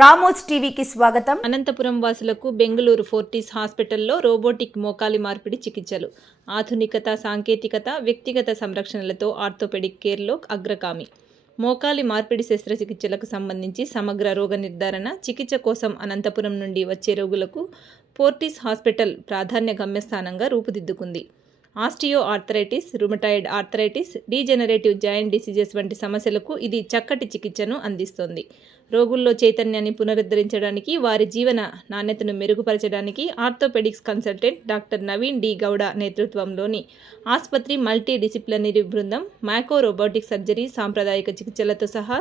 Ramos టీవీకి స్వాగతం. అనంతపురం వాసులకు బెంగళూరు ఫోర్టీస్ హాస్పిటల్లో రోబోటిక్ మోకాలి మార్పిడి చికిత్సలు. ఆధునికత సాంకేతికత వ్యక్తిగత సంరక్షణలతో ఆర్థోపెడిక్ కేర్లో అగ్రగామి. మోకాలి మార్పిడి శస్త్రచికిత్సలకు సంబంధించి సమగ్ర రోగ నిర్ధారణ చికిత్స కోసం అనంతపురం నుండి వచ్చే రోగులకు ఫోర్టీస్ హాస్పిటల్ ప్రాధాన్య గమ్యస్థానంగా రూపుదిద్దుకుంది. Osteoarthritis rheumatoid arthritis degenerative joint diseases వంటి సమస్యలకు ఇది చక్కటి చికిత్సను అందిస్తుంది. రోగుల్లో చైతన్యాన్ని పునరుద్ధరించడానికి వారి జీవన నాణ్యతను మెరుగుపరచడానికి orthopaedics consultant doctor Naveen D. Gowda నేతృత్వంలోని ఆసుపత్రి మల్టీ డిసిప్లినరీ బృందం మైకో రోబోటిక్ సర్జరీ సాంప్రదాయిక చికిత్సలతో సహా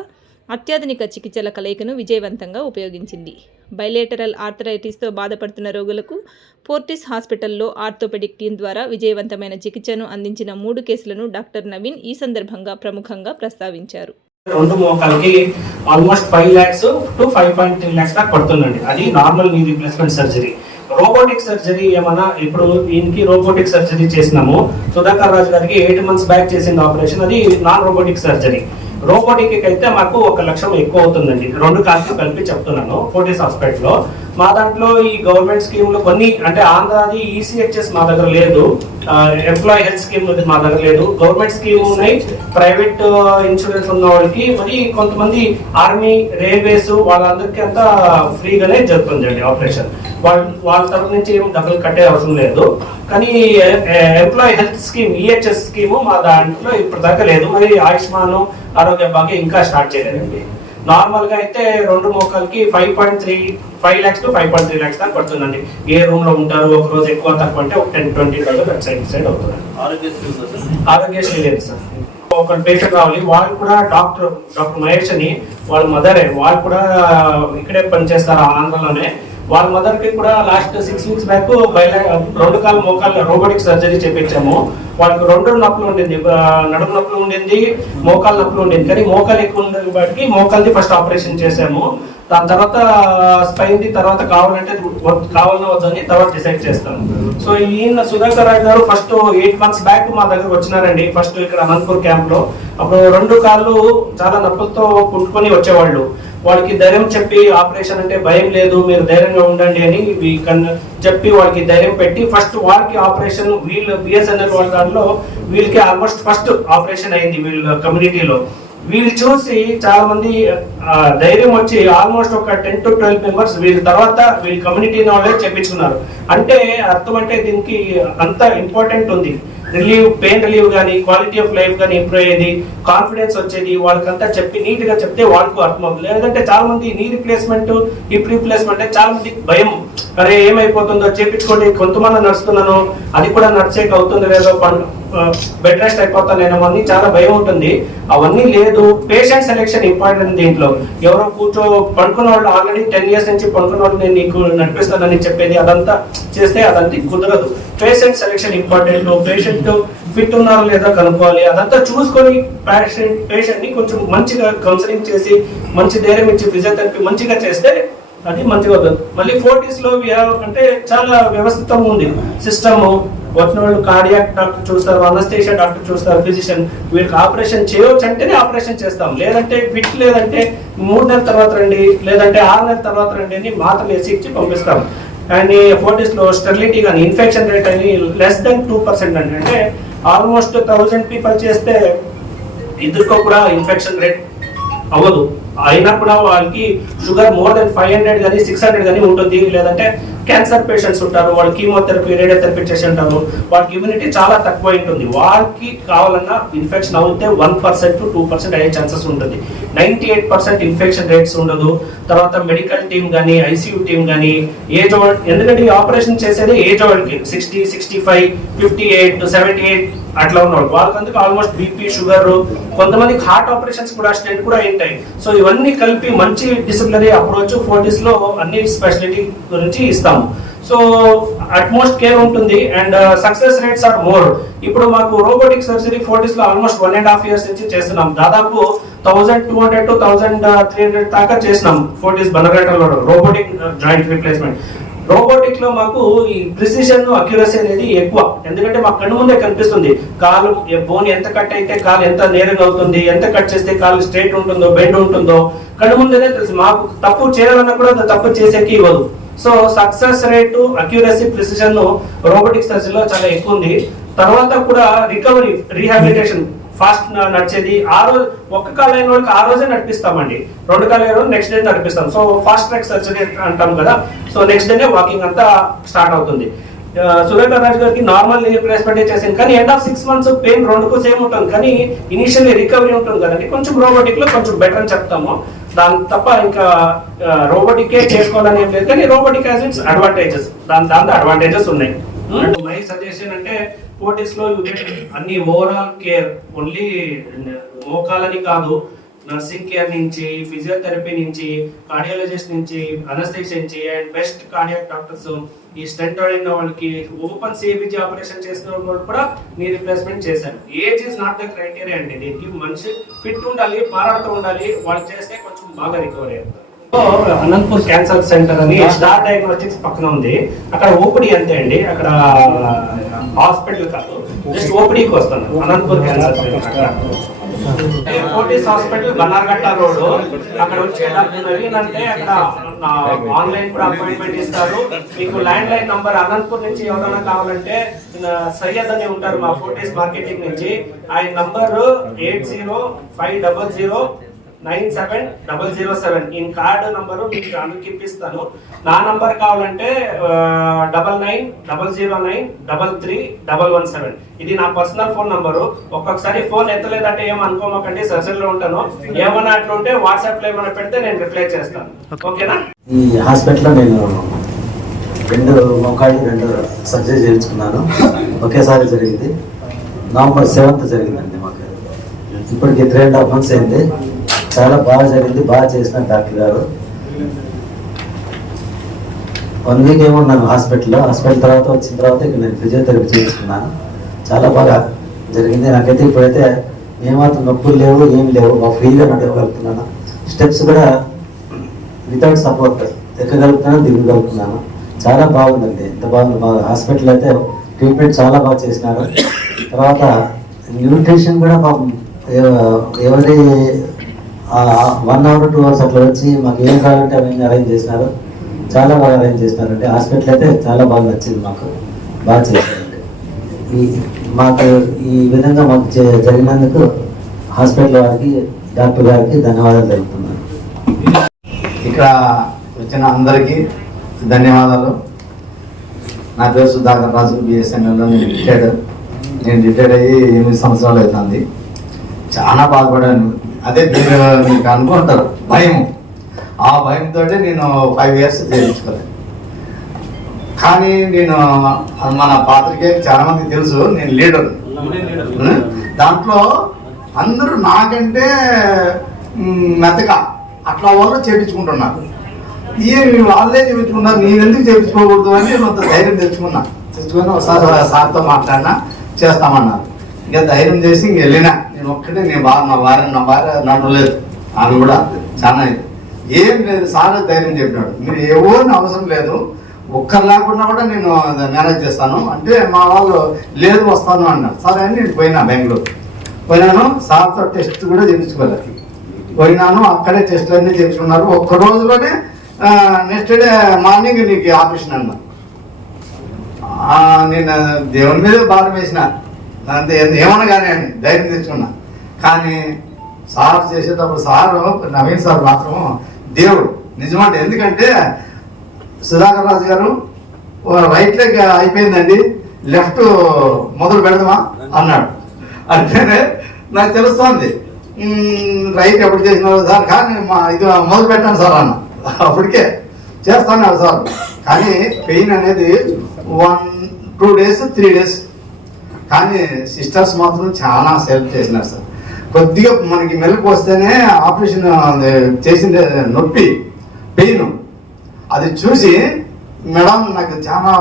అత్యాధునిక చికిత్సల కలయికను విజయవంతంగా ఉపయోగించింది. బైలేటరల్ ఆర్థరైటిస్తో బాధపడుతున్న రోగులకు ఫోర్టిస్ హాస్పిటల్లో ఆర్థోపెడిక్ టీం ద్వారా విజయవంతమైన చికిత్సను అందించిన మూడు కేసులను డాక్టర్ నవీన్ ఈ సందర్భంగా ప్రముఖంగా ప్రస్తావించారు. రెండు మోకాలకి almost five lakhs to five point three lakhs దాకా పడుతుందండి. అది normal knee replacement surgery. Robotic surgery ఏమన్నా ఇప్పుడు ఈయనకి రోబోటిక్ సర్జరీ చేసినాము. సుధాకర్ రాజు గారికి ఎయిట్ మంత్స్ బ్యాక్ చేసిన ఆపరేషన్. అది నాన్ రోబోటిక్ సర్జరీ. రోబోటిక్ అయితే మాకు ఒక లక్షం ఎక్కువ అవుతుందండి. రెండు కాస్ట్లు కలిపి చెప్తున్నాను. ఫోర్టీస్ హాస్పిటల్లో మా దాంట్లో ఈ గవర్నమెంట్ స్కీమ్లు కొన్ని అంటే ఆంధ్రాది ఈసీహెచ్ఎస్ మా దగ్గర లేదు. ఎంప్లాయీ హెల్త్ స్కీమ్ అది మా దగ్గర లేదు. గవర్నమెంట్ స్కీమ్ ఉన్నాయి. ప్రైవేట్ ఇన్సూరెన్స్ ఉన్న వాళ్ళకి మరి కొంతమంది ఆర్మీ రైల్వేస్ వాళ్ళందరికీ అంతా ఫ్రీగానే జరుగుతుందండి ఆపరేషన్. వాళ్ళ వాళ్ళ తరఫు నుంచి ఏం డబ్బులు కట్టే అవసరం లేదు. కానీ employee health scheme EHS scheme మా దాంట్లో ఇప్పుడు దాకా లేదు. మరి ఆయుష్మాన్ ఆరోగ్య భాగ్య ఇంకా స్టార్ట్ చేయలేదండి. నార్మల్గా అయితే రెండు మోకాలకి five point three five lakhs to five point three lakhs దాకా పడుతుందండి. ఏ రూమ్లో ఉంటారు ఒక రోజు ఎక్కువ తక్కువ అంటే ఒక టెన్ ట్వంటీ థౌసండ్ అటు సైడ్ సైడ్ అవుతుంది. ఆరోగ్యశ్రీ ఉందా సార్? ఆరోగ్యశ్రీ లేదు సార్. ఒక పేషెంట్ రావాలి వాళ్ళు కూడా డాక్టర్ డాక్టర్ మహేష్ అని వాళ్ళ మదరే వాళ్ళు కూడా ఇక్కడే పనిచేస్తారు ఆంధ్రలోనే. వాళ్ళ మదర్కి కూడా లాస్ట్ సిక్స్ వీక్స్ బ్యాక్ బయట రెండు కాలు మోకాళ్ళ రోబోటిక్ సర్జరీ చేపించాము. వాళ్ళకి రెండు నొప్పులు ఉండింది. నడుము నొప్పులు ఉండింది మోకాలు నొప్పులు ఉండింది. కానీ మోకాలు ఎక్కువ ఉండేది బట్టి మోకాల్ది ఫస్ట్ ఆపరేషన్ చేసాము దాని తర్వాత స్పైన్ తర్వాత కావాలంటే వద్దు- కావాలన్నా వద్దని తర్వాత డిసైడ్ చేస్తాము. సో ఈయన సుధాకర్ రాయ్ గారు ఫస్ట్ ఎయిట్ మంత్స్ బ్యాక్ మా దగ్గర వచ్చినారండి. ఫస్ట్ ఇక్కడ అనంతపూర్ క్యాంప్లో. అప్పుడు రెండు కాళ్ళు చాలా నొప్పులతో కుంటుకొని వచ్చేవాళ్ళు. వాళ్ళకి ధైర్యం చెప్పి ఆపరేషన్ అంటే భయం లేదు మీరు ధైర్యంగా ఉండండి అని చెప్పి వాళ్ళకి ధైర్యం పెట్టి ఫస్ట్ వాళ్ళకి ఆపరేషన్ వీళ్ళు బిఎస్ఎన్ఎల్ వాళ్ళ దాంట్లో వీళ్ళకి ఆల్మోస్ట్ ఫస్ట్ ఆపరేషన్ అయింది వీళ్ళ కమ్యూనిటీలో వీళ్ళు చూసి చాలా మంది ధైర్యం వచ్చి ఆల్మోస్ట్ ఒక టెన్ టు ట్వెల్వ్ మెంబర్స్ వీళ్ళ తర్వాత వీళ్ళ కమ్యూనిటీ వాళ్ళే చెప్పించుకున్నారు. అంటే అర్థం అంటే దీనికి అంత ఇంపార్టెంట్ ఉంది. రిలీవ్ పెయిన్ రిలీవ్ కానీ క్వాలిటీ ఆఫ్ లైఫ్ కానీ ఇంప్రూవ్ అయ్యేది కాన్ఫిడెన్స్ వచ్చేది వాళ్ళకంతా చెప్పి నీట్గా చెప్తే వాళ్ళకు అర్థమవుతుంది. లేదంటే చాలా మంది నీ రిప్లేస్మెంట్ హిప్ రిప్లేస్మెంట్ అంటే చాలా మంది భయం. అరే ఏమైపోతుందో చేపించుకోండి కొంతమంది నడుస్తున్నాను అది కూడా నడిచేకి అవుతుంది లేదో బెడ్ రెస్ట్ అయిపోతానేమో అని చాలా భయం ఉంటుంది. అవన్నీ లేదు పేషెంట్ సెలెక్షన్ ఇంపార్టెంట్ దీంట్లో. ఎవరో కూర్చో పడుకున్న వాళ్ళు ఆల్రెడీ టెన్ ఇయర్స్ నుంచి పడుకున్న వాళ్ళు నేను నీకు నడిపిస్తానని చెప్పేది అదంతా చేస్తే అదంతా కుదరదు. Patient selection important patient fit ఉన్నారో లేదో కనుక్కోవాలి. అదంతా చూసుకొని పేషెంట్ పేషెంట్ని కొంచెం మంచిగా కౌన్సిలింగ్ చేసి మంచి ధైర్యం ఇచ్చి ఫిజియోథెరపీ మంచిగా చేస్తే అది మంచిగా అవుతుంది మళ్ళీ ఫోర్టీస్లో అంటే చాలా వ్యవస్థితం ఉంది. సిస్టమ్ వచ్చిన వాళ్ళు కార్డియాక్ డాక్టర్ చూస్తారు అనస్థేషియా డాక్టర్ చూస్తారు ఫిజిషియన్ వీళ్ళకి ఆపరేషన్ చేయవచ్చు అంటేనే ఆపరేషన్ చేస్తాం. లేదంటే ఫిట్ లేదంటే మూడు నెలల తర్వాత రండి లేదంటే ఆరు నెలల తర్వాత రండి అని మాత్రలు వేసి ఇచ్చి పంపిస్తాం. అండ్ ఫోర్టీస్లో స్టెరిలిటీ కానీ ఇన్ఫెక్షన్ రేట్ అని లెస్ దెన్ టూ పర్సెంట్ అండి. అంటే ఆల్మోస్ట్ థౌజండ్ పీపుల్ చేస్తే ఇద్దరికో కూడా ఇన్ఫెక్షన్ రేట్ అవ్వదు. అయినా కూడా వాళ్ళకి sugar more than five hundred కానీ సిక్స్ హండ్రెడ్ కానీ ఉంటుంది. లేదంటే క్యాన్సర్ పేషెంట్స్ ఉంటారు వాళ్ళు కీమోథెరపీ రేడియోథెరపీ చేసి ఉంటారు వాళ్ళకి ఇమ్యూనిటీ చాలా తక్కువ ఉంటుంది. వాళ్ళకి కావాలన్నా ఇన్ఫెక్షన్ అవుతే one percent to two percent అయ్యే ఛాన్సెస్ ఉంటుంది. Ninety eight percent infection rates ఉండదు. తర్వాత మెడికల్ టీమ్ కానీ ఐసీయూ టీమ్ కానీ ఏజ్ ఎందుకంటే ఈ ఆపరేషన్ చేసేది ఏజ్ వాళ్ళకి sixty sixty five fifty eight seventy eight అట్లా ఉన్నవాళ్ళు. వాళ్ళకందుకు ఆల్మోస్ట్ బీపీ షుగర్ కొంతమందికి హార్ట్ ఆపరేషన్స్ కూడా స్టెంట్ కూడా ఉంటాయి. సో ఇవన్నీ కలిపి మంచి డిసిప్లినరీ అప్రోచ్ ఫోర్టీస్లో అన్ని స్పెషాలిటీ గురించి ఇస్తాము సో అట్మోస్ట్ కేర్ ఉంటుంది and success rates are more ఇప్పుడు మాకు robotic surgery ఫోర్టీస్లో almost one and half years నుంచి చేస్తున్నాం. దాదాపు thousand two hundred to thousand three hundred దాకా చేసినాం ఫోర్టీస్ బనరేటర్లో రోబోటిక్ జాయింట్ రిప్లేస్మెంట్ రోబోటిక్లో మాకు ఈ ప్రిసిషన్ అక్యురసీ అనేది ఎక్కువ. ఎందుకంటే మాకు కన్ను ముందే కనిపిస్తుంది. కాలు బోన్ ఎంత కట్ అయితే కాలు ఎంత నేరుగా అవుతుంది ఎంత కట్ చేస్తే కాలు స్ట్రైట్ ఉంటుందో బెండ్ ఉంటుందో కన్ను ముందేనే తెలుసు. మాకు తప్పు చేయాలన్నా కూడా తప్పు చేసేకి ఇవ్వదు. So success rate accuracy precision robotic సర్జరీలో చాలా ఎక్కువ ఉంది. తర్వాత కూడా రికవరీ రీహాబిలిటేషన్ ఫాస్ట్ నడిచేది. ఆ రోజు ఒక్క కాలు అయిన వాళ్ళకి ఆ రోజే నడిపిస్తామండి. రెండు కాలు అయిన నెక్స్ట్ డే నడిపిస్తాం. సో ఫాస్ట్ ట్రాక్ సర్జరీ అంటాం కదా. సో నెక్స్ట్ డేనే వాకింగ్ అంతా స్టార్ట్ అవుతుంది. సురేంద్ర రాజు గారికి నార్మల్ నీ రిప్లేస్మెంట్ చేసింది కానీ end of six months pain రెండుకు సేమ్ ఉంటుంది. కానీ ఇనిషియల్లీ రికవరీ ఉంటుంది కదండి. కొంచెం రోబోటిక్లో కొంచెం బెటర్ అని చెప్తాము. దాని తప్ప ఇంకా రోబోటికే చేసుకోవాలని ఏం లేదు. కానీ రోబోటిక్ హ్యాస్ ఇట్స్ అడ్వాంటేజెస్ దాని దాంతో అడ్వాంటేజెస్ ఉన్నాయి. మై సజెషన్ అంటే ఫోర్టీస్లో అన్ని ఓవరాల్ కేర్ ఓన్లీ మోకాలని కాదు నర్సింగ్ కేర్ నుంచి ఫిజియోథెరపీ నుంచి కార్డియాలజిస్ట్ నుంచి అనస్థిక్స్ నుంచి అండ్ బెస్ట్ కార్డియాక్ డాక్టర్స్ ఈ స్టెంట్ అయిన వాళ్ళకి ఓపెన్ సిబిజీ ఆపరేషన్ చేసిన వాళ్ళు కూడా నీ రిప్లేస్మెంట్ చేశాను age is not the criteria అండి. దీనికి మనిషి ఫిట్ ఉండాలి పారాడుతూ ఉండాలి వాళ్ళు చేస్తే కొంచెం బాగా రికవరీ అవుతారు సో, అనంతపూర్ క్యాన్సర్ సెంటర్ అని స్టార్ డయాగ్నోస్టిక్స్ పక్కన ఉంది. అక్కడ ఓపిడి అంతే అండి. అక్కడ హాస్పిటల్ కాదు. జస్ట్ ఓపిడికి వస్తాను Anantapur cancer centre Fortis hospital Bannerghatta road. అక్కడ వచ్చే జరిగిందంటే అక్కడ ఆన్లైన్ కూడా అపాయింట్మెంట్ ఇస్తారు. మీకు ల్యాండ్ లైన్ నంబర్ అనంతపూర్ నుంచి ఎవరైనా కావాలంటే సయ్యద్ అని ఉంటారు మా ఫోర్టీస్ మార్కెటింగ్ నుంచి. ఆయన number eight zero five double zero nine seven double zero seven. ఈ కార్డు నంబరు మీకు అందుకు ఇప్పిస్తాను నా నంబర్ కావాలంటే double nine double zero nine double three double one seven. ఇది నా పర్సనల్ ఫోన్ నంబరు. ఒక్కొక్కసారి ఫోన్ ఎత్తలేదంటే ఏం అనుకోమాకండి సర్జరీలో ఉంటాను. ఏమన్నా అట్లా ఉంటే వాట్సాప్లో ఏమైనా పెడితే నేను రిప్లై చేస్తాను. ఓకేనా? ఈ హాస్పిటల్లో నేను రెండు మోకాళ్ళు రెండు సర్జరీ చేయించుకున్నాను. ఒకేసారి జరిగింది. నవంబర్ సెవెంత్ జరిగిందండి మాకు. ఇప్పటికి త్రీ అండ్ హాఫ్ మంత్స్ అయింది. చాలా బాగా జరిగింది బాగా చేసిన డాక్టర్ గారు. వన్ వీక్ ఏమున్నాను హాస్పిటల్లో హాస్పిటల్ తర్వాత వచ్చిన తర్వాత ఇక్కడ నేను ఫిజియోథెరపీ చేయించుకున్నాను. చాలా బాగా జరిగింది. నాకైతే ఇప్పుడైతే ఏమాత్రం నొప్పులు లేవు ఏం లేవు. బాగా ఫ్రీగా నడవగలుగుతున్నాను. స్టెప్స్ కూడా వితౌట్ సపోర్ట్ ఎక్కగలుగుతున్నాను దిగగలుగుతున్నాను. చాలా బాగుందండి. ఎంత బాగుంది. బాగా హాస్పిటల్ అయితే ట్రీట్మెంట్ చాలా బాగా చేసినారు. తర్వాత న్యూట్రిషన్ కూడా పాపం ఎవరి వన్ అవర్ టూ అవర్స్ అట్లా వచ్చి మాకు ఏం కావాలంటే అవన్నీ అరేంజ్ చేసినారు. చాలా బాగా అరేంజ్ చేసినారంటే హాస్పిటల్ అయితే చాలా బాగా నచ్చింది మాకు. బాగా చేశారండి. ఈ మాకు ఈ విధంగా మాకు జరిగినందుకు హాస్పిటల్ వారికి డాక్టర్ గారికి ధన్యవాదాలు తెలుపుతున్నాను. ఇక్కడ వచ్చిన అందరికీ ధన్యవాదాలు. నా పేరు సుధాకర్ రాజు బిఎస్ఎన్ఎల్లో నేను రిటైర్డ్ నేను రిటైర్డ్ అయ్యి ఎనిమిది సంవత్సరాలు అవుతుంది. చాలా బాధపడాను. అదే మీకు అనుకుంటారు. భయం. ఆ భయంతో నేను ఫైవ్ ఇయర్స్ చేయించుకోలేదు కానీ నేను మన పాత్రికే చాలా మంది తెలుసు నేను లీడర్ దాంట్లో అందరూ నాకంటే మెతక. అట్లా వాళ్ళు చేపించుకుంటున్నారు. ఈ వాళ్ళే చేపించుకున్నారు నేను ఎందుకు చేపించుకోకూడదు అని నేను కొంత ధైర్యం తెచ్చుకున్నా. తెచ్చుకొని ఒకసారి సార్తో మాట్లాడినా చేస్తామన్నారు. ఇంకా ధైర్యం చేసి ఇంక వెళ్ళినా. నేను ఒక్కటే నేను బాగా నా భార్య నా భార్య నడవలేదు ఆమె కూడా చాలా ఏం లేదు సార్ ధైర్యం చెప్పినాడు. మీరు ఎవరిని అవసరం లేదు. ఒక్కరు లేకుండా కూడా నేను మేనేజ్ చేస్తాను. అంటే మా వాళ్ళు లేదు వస్తాను అన్నారు. సరే అని నేను పోయినా బెంగళూరు. పోయినాను సార్తో టెస్ట్ కూడా చేయించుకోలేదు. పోయినాను అక్కడే టెస్ట్లు అన్నీ చేయించుకున్నారు. ఒక్క రోజులోనే నెక్స్ట్ డే మార్నింగ్ నీకు ఆపరేషన్ అన్నా నేను దేవుని మీద భారం వేసిన. దాంతో ఏమన్నా కానీ అని ధైర్యం తెచ్చుకున్నా. కానీ సార్ చేసేటప్పుడు సార్ నవీన్ సార్ మాత్రం దేవుడు నిజమంటే ఎందుకంటే సుధాకర్ రాజు గారు రైట్ లెగ్ అయిపోయిందండి లెఫ్ట్ మొదలు పెడదామా అన్నాడు. అంటేనే నాకు తెలుస్తోంది. రైట్ ఎప్పుడు చేసిన సార్ కానీ మా ఇది మొదలు పెట్టాను సార్ అన్న. అప్పటికే చేస్తాను సార్. కానీ పెయిన్ అనేది one two days three days కానీ సిస్టర్స్ మాత్రం చాలా సెల్ఫ్ చేసినారు సార్. కొద్దిగా మనకి మెలకు వస్తేనే ఆపరేషన్ చేసిన నొప్పి పెయిన్. అది చూసి మేడం నాకు చాలా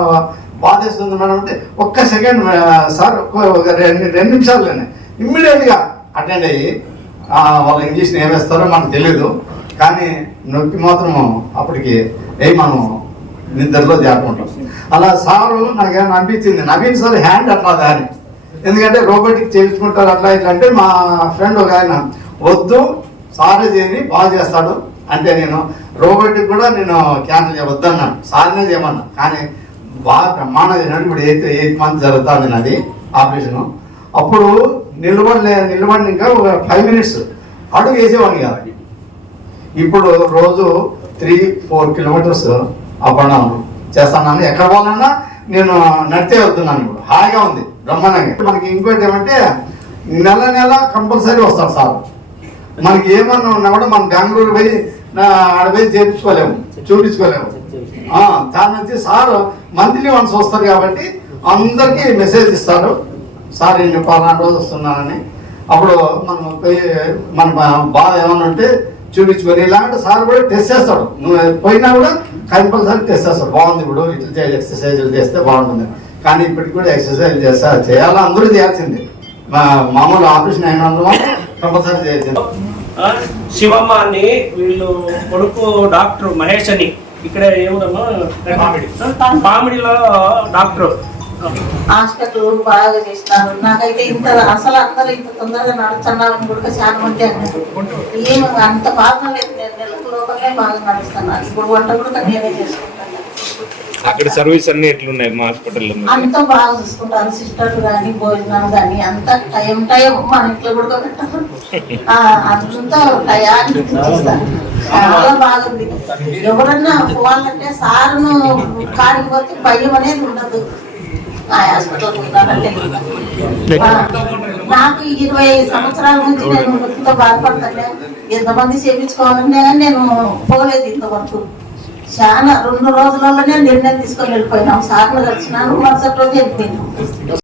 బాధేస్తుంది మేడం అంటే ఒక్క సెకండ్ సార్ ఒక రెండు రెండు నిమిషాల్లోనే. ఇమ్మీడియట్గా అటెండ్ అయ్యి వాళ్ళ ఇంజక్షన్ ఏమేస్తారో మనకు తెలియదు కానీ నొప్పి మాత్రం అప్పటికి ఏ మనం నిద్రలో జారుకుంటాం అలా సారు ఏమైనా అనిపించింది నవీన్ సార్ హ్యాండ్ అట్లా దాని. ఎందుకంటే రోబోటిక్ చేయించుకుంటారు అట్లా ఇట్లా అంటే మా ఫ్రెండ్ ఒక ఆయన వద్దు సారే చేయని బాగా చేస్తాడు. అంటే నేను రోబోటిక్ కూడా నేను క్యాన్సిల్ చేయవద్దన్నాను సార్నే చేయమన్నా. కానీ బాగా బ్రహ్మాండం చేసినాడు ఇప్పుడు ఎయిత్ ఎయిత్ మంత్ జరుగుతుంది నాది ఆపరేషన్ అప్పుడు నిలబడలే నిలబడి ఇంకా ఒక ఫైవ్ మినిట్స్ అడుగు వేసేవాడిని కాదు. ఇప్పుడు రోజు three four kilometres up and down చేస్తున్నాను ఎక్కడ పోవాలన్నా నేను నడిచే వెళ్తున్నాను ఇప్పుడు హాయిగా ఉంది బ్రహ్మాండంగా. మనకి ఇంకోటి ఏమంటే నెల నెల కంపల్సరీ వస్తాడు సార్. మనకి ఏమన్నా ఉన్నా కూడా మనం బెంగళూరు పోయి ఆడ పోయి చేయించుకోలేము చూపించుకోలేము. దాని నుంచి సార్ మంత్లీ వన్స్ వస్తారు కాబట్టి అందరికీ మెసేజ్ ఇస్తారు సార్ నేను పలానా రోజు వస్తున్నానని అప్పుడు మనం పోయి మన బా- బాధ ఏమన్నా ఉంటే చూపించుకొని ఇలాంటి సార్ కూడా టెస్ట్ చేస్తాడు. నువ్వు పోయినా కూడా కంపల్సరీ టెస్ట్ చేస్తాడు బాగుంది ఇప్పుడు. ఇట్లా ఎక్సర్సైజులు చేస్తే బాగుంటుంది. కానీ ఇప్పటికి కూడా ఎక్సర్సైజ్ చేస్తా. చేయాలా? అందరూ చేయాల్సిందే. మా మామూలు ఆపరేషన్ అయిన కంపల్సరీ చేయాల్సిందే. ఆ, శివమ్మ అని వీళ్ళు కొడుకు డాక్టర్ మహేష్ అని. ఇక్కడ ఏముదమ్మా? పామిడిలో డాక్టర్. హాస్పిటల్ బాగా చేసినారు నాకైతే ఇంత అసలు అందరూ ఇంత తొందరగా నడుస్తున్నారని కూడా చాలా మంది అన్నారు. ఏం అంత బాగా లేదు. నేను నెలకు లోపలే బాగా నడుస్తున్నాను ఇప్పుడు వంట కూడా నేనే చేసుకుంటాను అక్కడ సర్వీస్ అన్ని ఎట్లున్నాయి మా హాస్పిటల్లో అంత బాగా చూసుకుంటారు. సిస్టర్లు కానీ భోజనాలు కానీ అంత టైం టైం మన ఇంట్లో కూడా పెట్టారు ఆ, అంతా చేస్తారు. చాలా బాగుంది. ఎవరన్నా పోవాలంటే సారును కాడికి పోతే భయం అనేది ఉండదు. ఆ నాకు ఇరవై సంవత్సరాల నుంచి నేను వృత్తితో బాధపడతానే. ఎంతమంది చేయించుకోవాలంటే నేను పోలేదు ఇంతవరకు. చాలా రెండు రోజులలోనే నిర్ణయం తీసుకొని వెళ్ళిపోయినాం. సార్లు కలిసినాను మరుసటి రోజు వెళ్ళిపోయినాం.